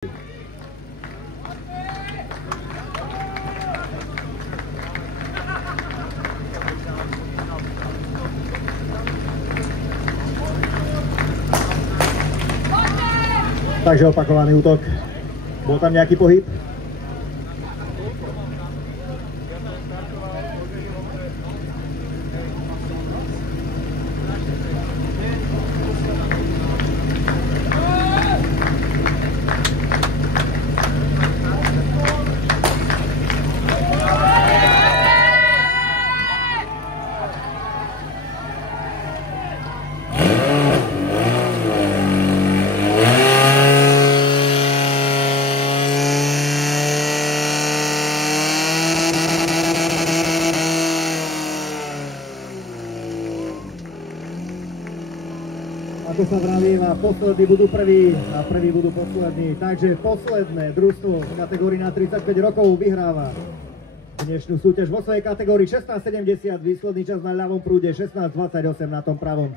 Takže opakovaný útok. Bol tam nejaký pohyb? Ako sa vravím, poslední budú prví a prví budú poslední. Takže posledné družstvo v kategórii na 35 rokov vyhráva dnešnú súťaž vo svojej kategórii 16,70, výsledný čas na ľavom prúde 16,28 na tom pravom.